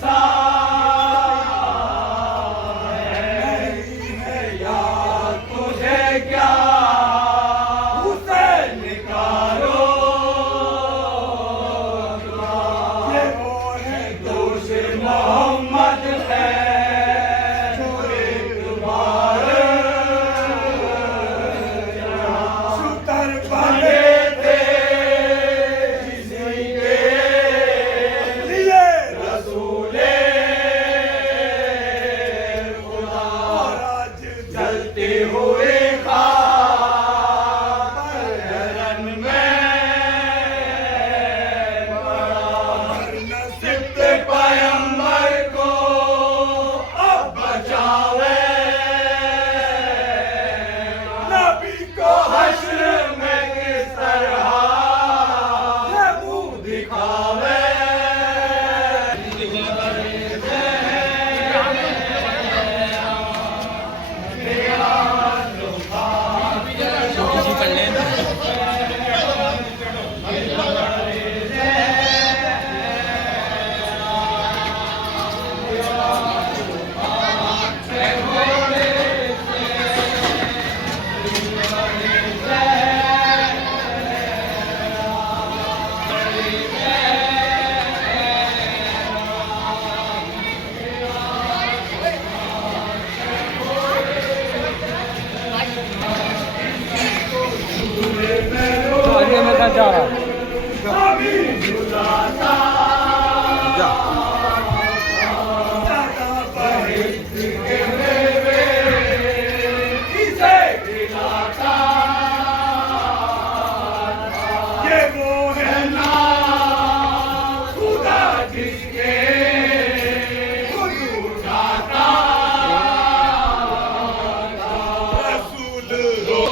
सा नहीं है याद तुझे क्या हुसैन का रोज़ा। ये वो है दोष मोहम्मद है जो एक बार सुतर बने थे किसी के लिए रसूले खुदा। और आज जलते हुए खाबरन में नसीब पैगंबर को अब बचावे नबी को हश्र में किस तरह ये मुंह दिखावे। आगे मैं कहाँ जा रहा कभी झुलाता जा दादा बहिष्ठ के मेवे किसे खिलाता। ये वो है ना खुदा जिसके खुद उठाता रसूल रो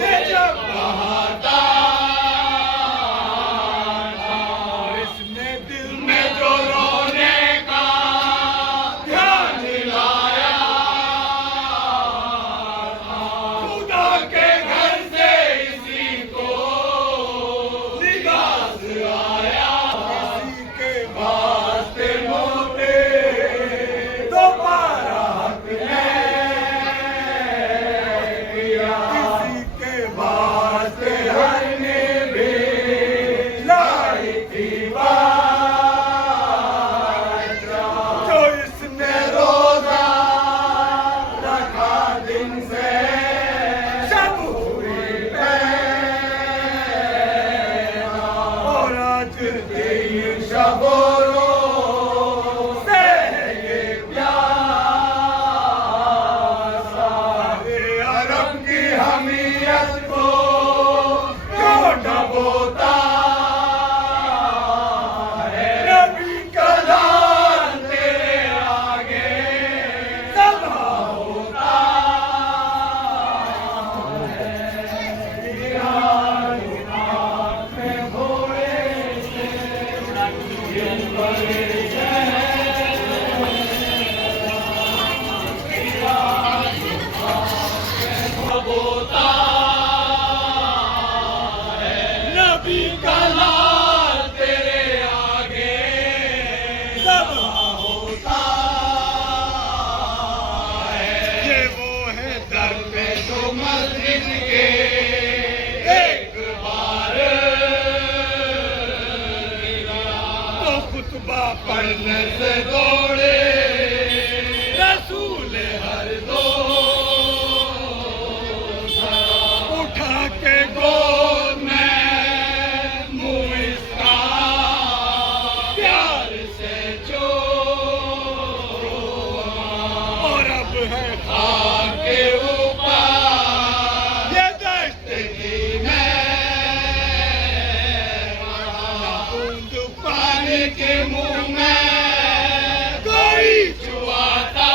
ये जब बहाता इसने दिल में जो रोने का ध्यान लाया खुदा के घर से इसी को लिबास आया। किसी के वास्ते मोटे दोबारा हक ने किया किसी के वास्ते हर ने भी लाई थी बात जो इसने रोजा रखा दिन से सब हुई और आज दिन शबोरो से ये प्यासा अरब की हमीयत को क्यों डबोता है नबी का लाल तेरे आगे सब होता में घोड़े होता है नबी का लाल तेरे आगे सब होता है। ये वो है दर पे जो मस्जिद के एक बार तो खुतबा पढ़ने से दौड़े रसूल हर दो उठा के गोद में मुंह इसका प्यार से जो और अब है खाक के ऊपर ये दश्त की मैं बूंद पानी के मुंह में कोई चुआता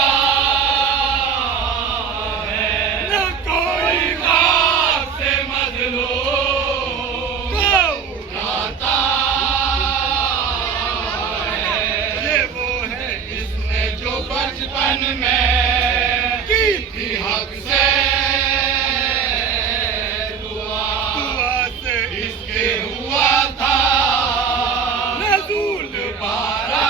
है न कोई घास से मजलूम को उठाता है। ये वो है जिसने जो बचपन में की थी हक से दुआ से इसके हुआ था नज़ूल बारा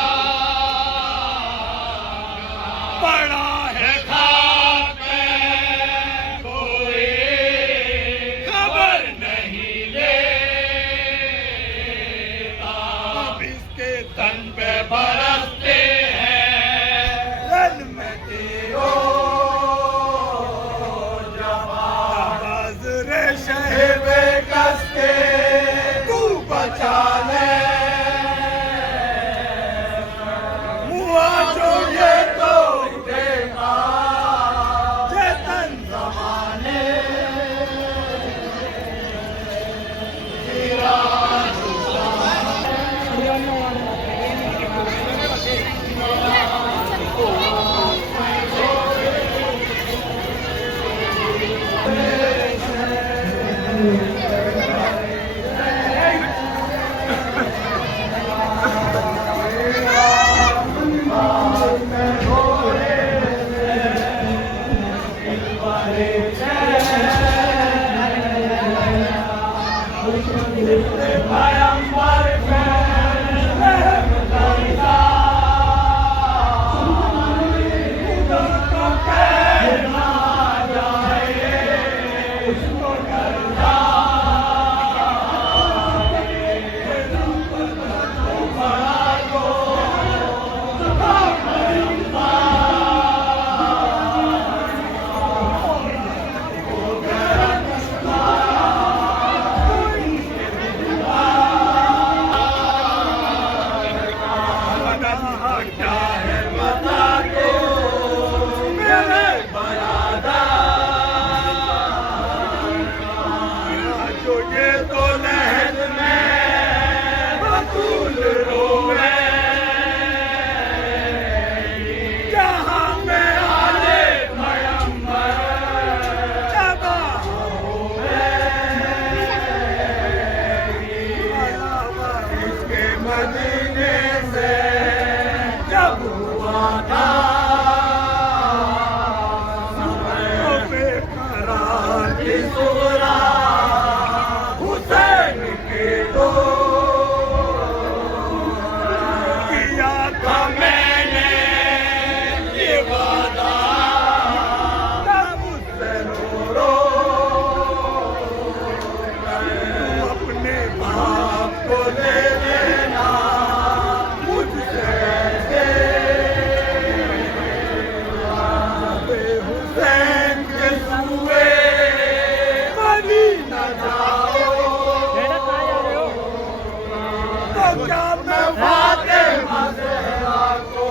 क्या मैं फातिमा ज़हरा को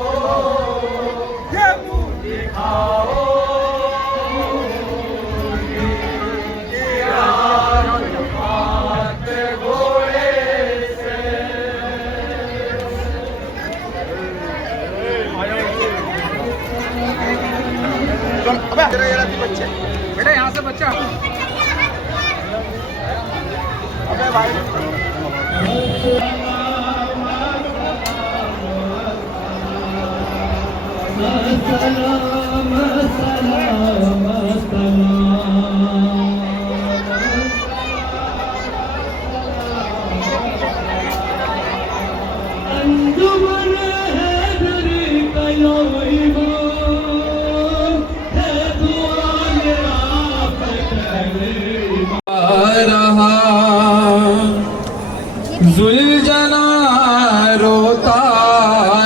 ये मुँह दिखाओ बच्चे बेटा यहाँ से बच्चा अबे भाई जुलजना रोता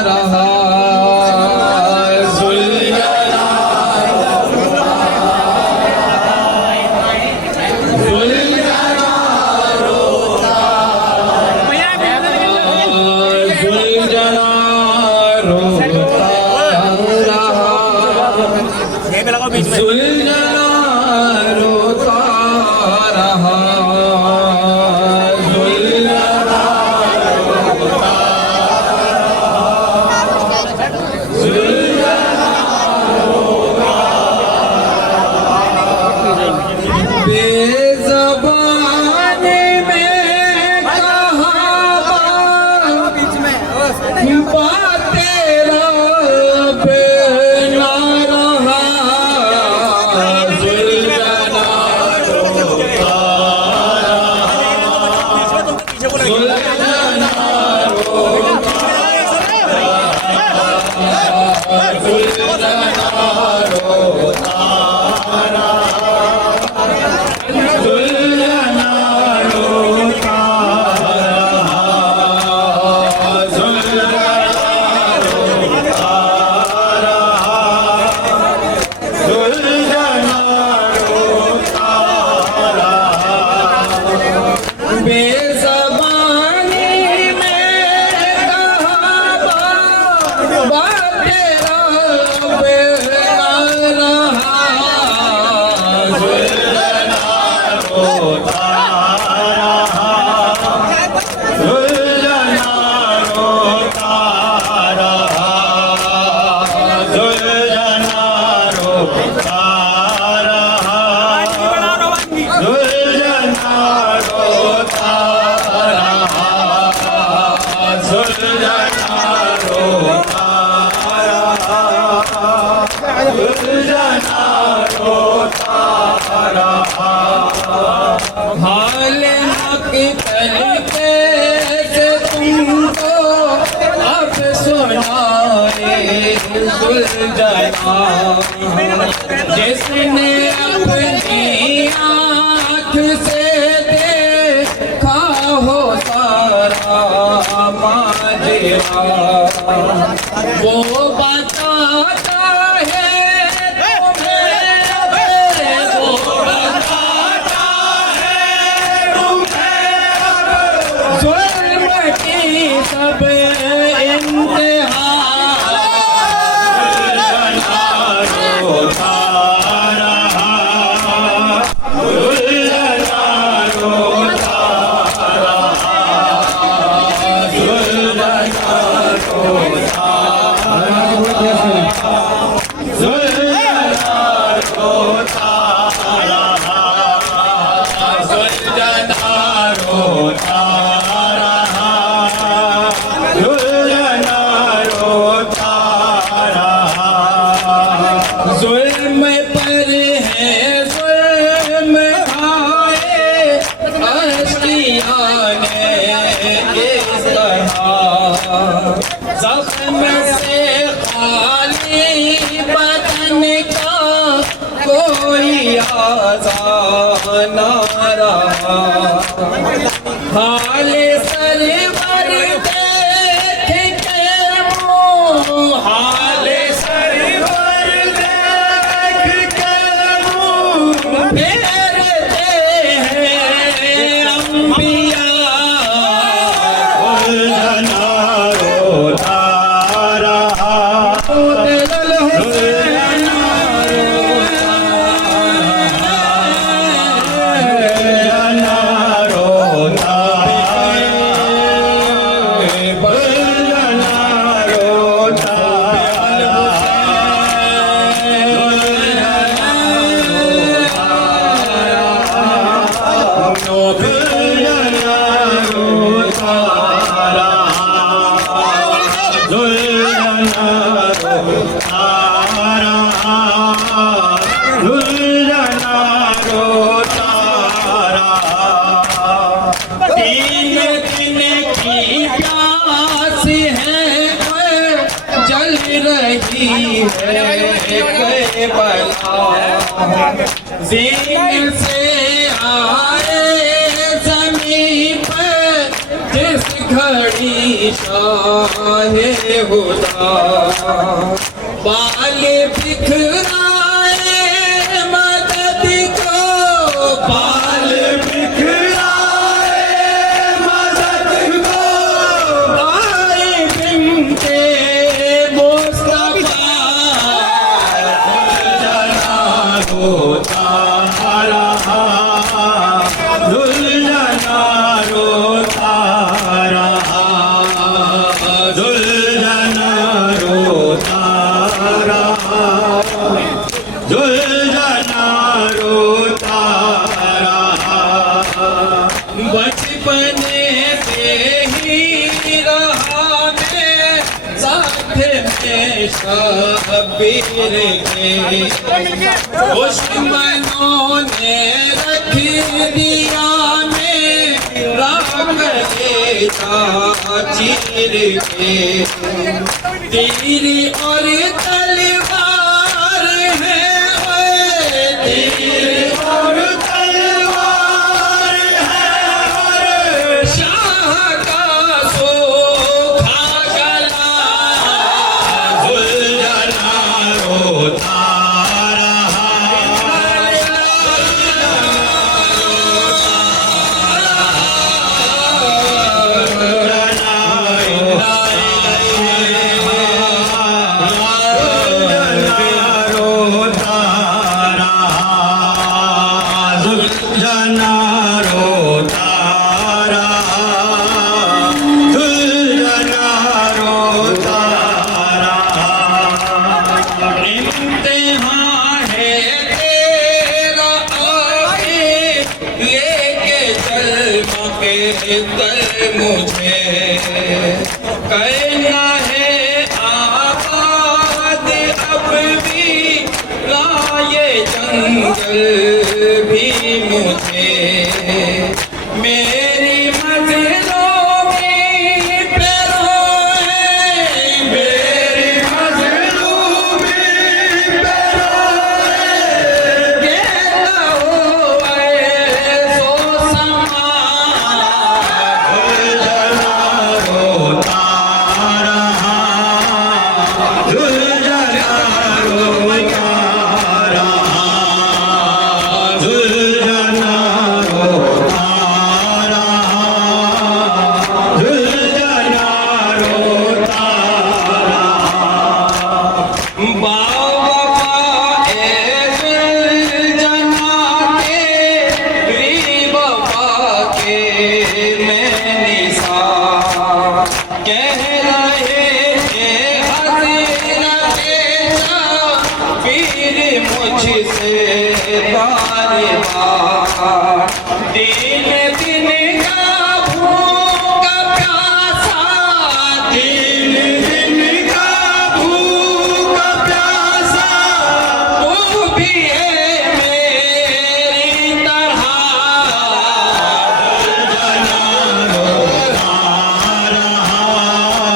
रहा जुलजना रोता जुलजना रोता रहा जुलजना रोता रहा हाल की तरीके से तुमको अब सुनाए सुलझना जिसने अपनी आँख से देखा हो सारा माजरा वो बताता है सब इंतहा रोता रहा रोता रहा जुल्म पर है जुल्म आए हस्तियाँ ने इस तरह जख्म से खाली बदन का कोई आज़ाद न रहा हाल सरवर देख के मुँह हाल सरवर देख के मुँह फेरते हैं अम्बिया प्यास है जल रही है करबला ज़ीन से आए समीप जिस घड़ी शाहे हुदा बाल बिखराए मदद को बाल बिखराए मदद को आए बिनते मुस्तफा जना रोता रहा दुल्हना रोता रहा दुल्हना रोता रहा दुल्हना रोता रहा बचपने से ही रहा मैं साथ में शबीर के दुश्मनों ने रख दिया मेरा कलेजा चीर के तीर और तलवार है ओए तीर और तलवार है और शाह का सूखा गला दुल्हना रोता दुल्हना रोता रहा दुल्हना रोता रहा इम्तिहान है तेरा आगे लेके चल मके कर मुझे कहना है आबाद अब भी लाए जंगल भी मुझे मेरी मजलों की पैरों है मेरी मजलों की पैरों है कहता हो सो समा दुल्हना रोता रहा दुल्हना रोता रहा दुल्हना रोता रहा दुल्हना रोता रहा बाबा ए दुल्हना के गरीब के मैं निसार कह रहे थे हज़रत पीर मुझसे बार बार दिन दिन का भूखा प्यासा दिन दिन का भूखा प्यासा वो भी है मेरी तरह दुल्हना रोता रहा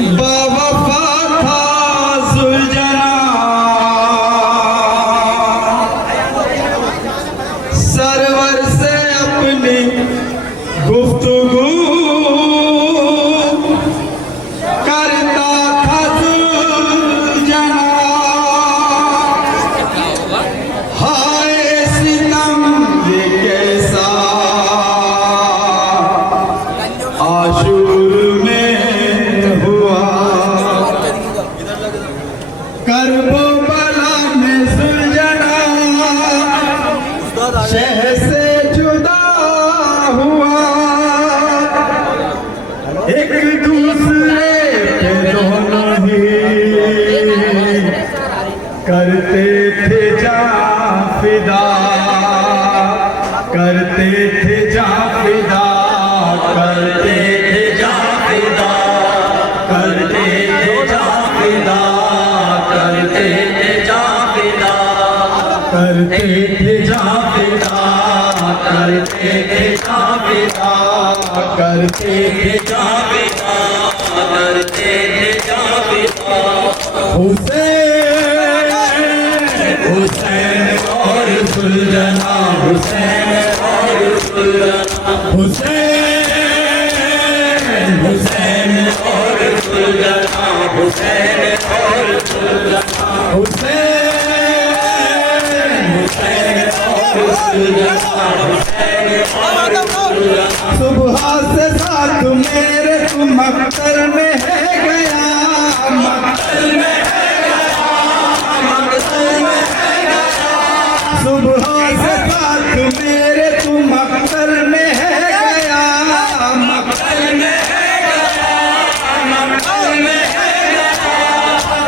बावफा था सुलझना, सरवर से अपनी गुफ्तगू करता था सुलझना। हाय सितम ये कैसा आशूर में हुआ, करबो बला में सुलझना, शह से जुदा हुआ। एक दूसरे पे दोनों ही करते थे जा फिदा, करते थे जा फिदा, करते थे जा फिदा, करते थे जा फिदा, करते थे जा फिदा, करते थे जा फिदा, करते थे जा फिदा, करते थे जा फिदा, करते थे जा फिदा। हुसैन हुसैन और सुलझना, हुसैन और सुलझना, हुसैन हुसैन और सुलझना, हुसैन और सुलझना, हुसैन हुसैन और सुलझना, हुसैन और सुलझना। सुबह से साथ मेरे तू मक्तल में है गया, मक्तल में है गया, मक्तल में है गया। सुबह से साथ मेरे तू मक्तल में है गया, मक्तल में है गया, मक्तल में है गया।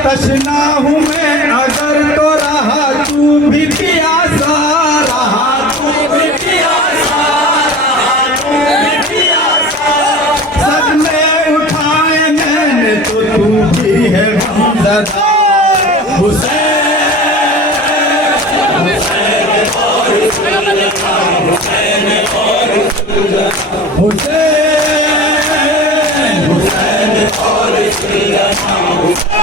तशना हूँ मैं अगर तो रहा तू भी प्यासा, रहा तू भी प्यासा, रहा तू भी प्यासा। सदमे उठाए मैंने तो तू भी है हमदर्द। हुसैन हुसैन और सुलझना, हुसैन और सुलझना, हुसैन हुसैन और सुलझना, हुसैन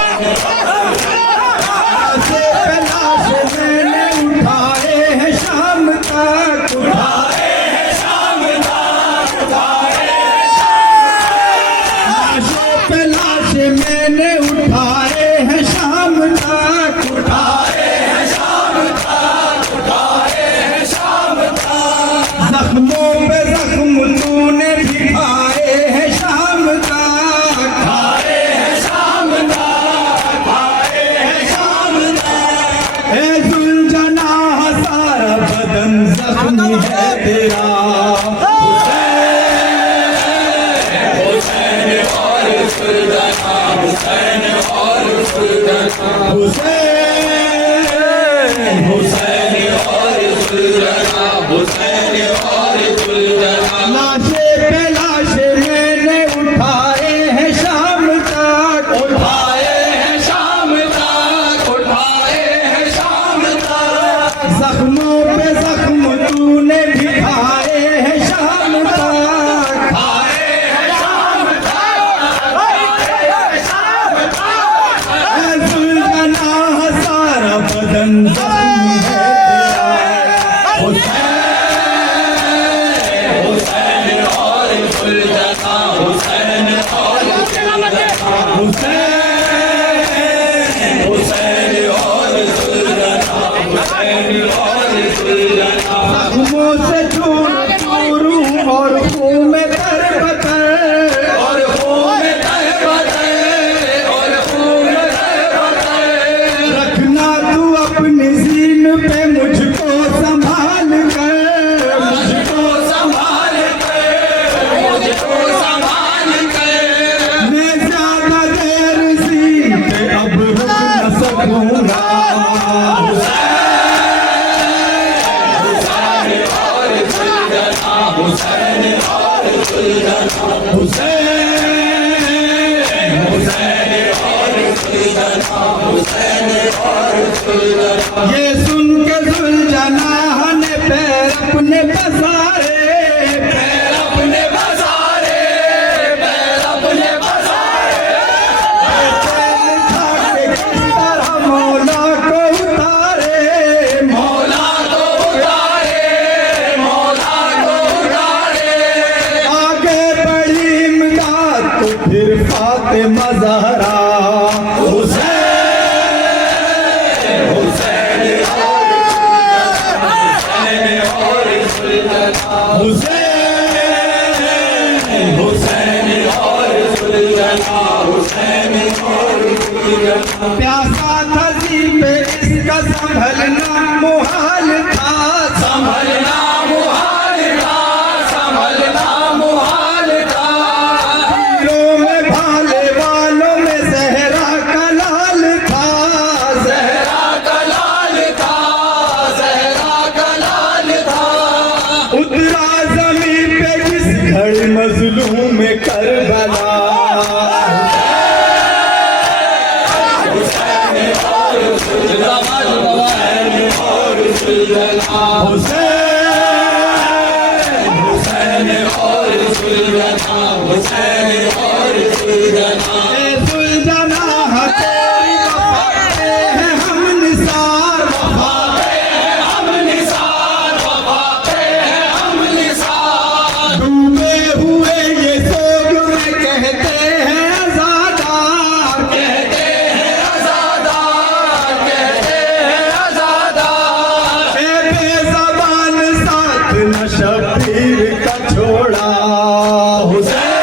और मैंने उठाए हैं शाम तक, उठाए हैं शाम तक, उठाए लाशों पे लाश मैंने उठाए हैं शाम तक, उठाए हैं शाम तक, उठाए हैं शाम तक। जख्मों पे जख्म तूने भी खाए हैं शाम तक, खाए हैं शाम तक, खाए हैं शाम तक। ए सुलझना सारा बदन जख्मी है तेरा, हुसैन और सुलझना, हुसैन और सुलझना, हुसैन हुसैन और सुलझना, हुसैन और सुलझना। लाशे पे लाशे मैंने उठाए हैं शाम तक, उठाए हैं शाम तक, उठाए हैं शाम तक। जख्मों पे जख्म तूने भी खाए हैं शाम तक, खाए हैं शाम तक, खाए हैं शाम तक। ऐ सुलझना सारा बदन जख्मी है तेरा, हुसैन हुसैन और सुलझना, हुसैन और सुलझना, हुसैन हुसैन और सुलझना, हुसैन और सुलझना। जख्मों से चूर चूर और खून में तरबतर, और खून में तरबतर, और खून में तरबतर। रखना तू अपनी सीन पे मुझको संभाल कर, मुझको संभाल कर, मुझको संभाल कर। मैं ज्यादा देर सीन पे अब रुक न सकूंगा। हुसैन और सुलझना, हुसैन और सुलझना, हुसैन हुसैन और सुलझना, हुसैन और सुलझना। ये सुन के सुलझना ने पैर अपने पसारे, पैर अपने पसारे, पैर अपने पसारे। फातिमा ज़हरा हुसैन हुसैन हुसैन और सुल्ताना हुसैन और सुल्ताना प्यासा था जी पे इसका संभलना मुहाल था संभलना मुहाल था संभलना मुहाल था हीरों में भाले वालों में ज़हरा का लाल था ज़हरा का लाल था ज़हरा का लाल था उतरा ज़मीन पे जिस घड़ी मज़लूम में करबला हुसैन और सुल्ताना हुसैन और सुल्ताना सुल्ताना तेरी वफा पे है हम निसार वफा पे है हम निसार वफा पे है हम निसार डूबे हुए ये सोग में कहते हैं आज़ादार कहते हैं आज़ादार कहते हैं आज़ादार बेज़बान साथ न शबीर का छोड़ा हुसैन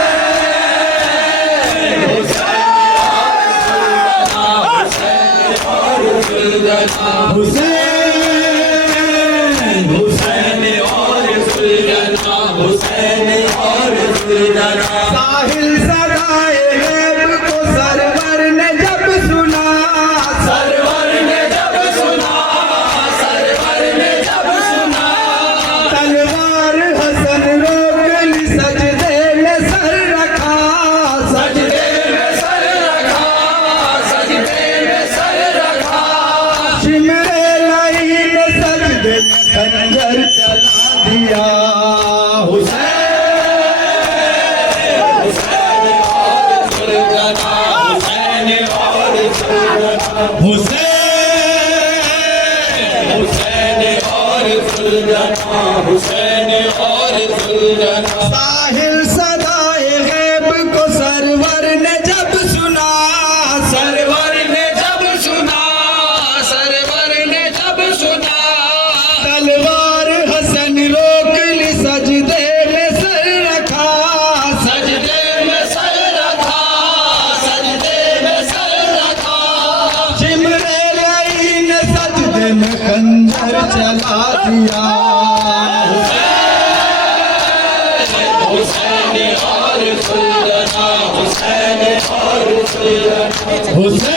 हुसैन हुसैन और सुल्ताना हुसैन और सुल्ताना साहिल सदाए गैब को सरवर ने जब सुना सरवर ने जब सुना सरवर ने जब सुना तलवार हसन रोक ली सजदे में सर रखा सजदे में सर रखा सजदे में सर रखा शिमरे लाइन सजदे में खंजर चला दिया हुसैन हुसैन और सुल्ताना हुसैन और सुल्ताना हुसैन हुसैन और सुल्ताना हुसैन और सुल्ताना साहिल सदाए गैब को सरवर ने जब सुना सरवर ने जब सुना सरवर ने जब सुना तलवार हसन रोक ली सजदे में सर रखा सजदे में सर रखा सजदे में सर रखा चिमरे लाइन सजदे में खंजर चला दिया हुसैन और सुल्ताना हुसैन और सुल्ताना हुसैन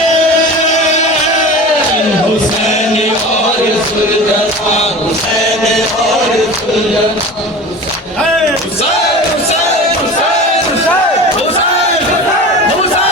हुसैन और सुल्ताना हुसैन और सुल्ताना हुसैन हुसैन हुसैन हुसैन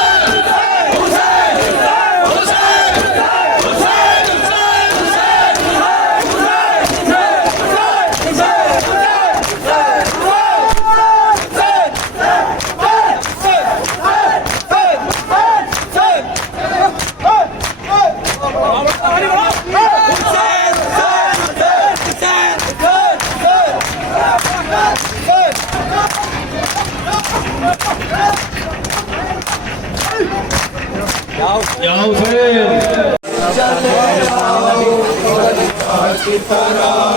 की तरह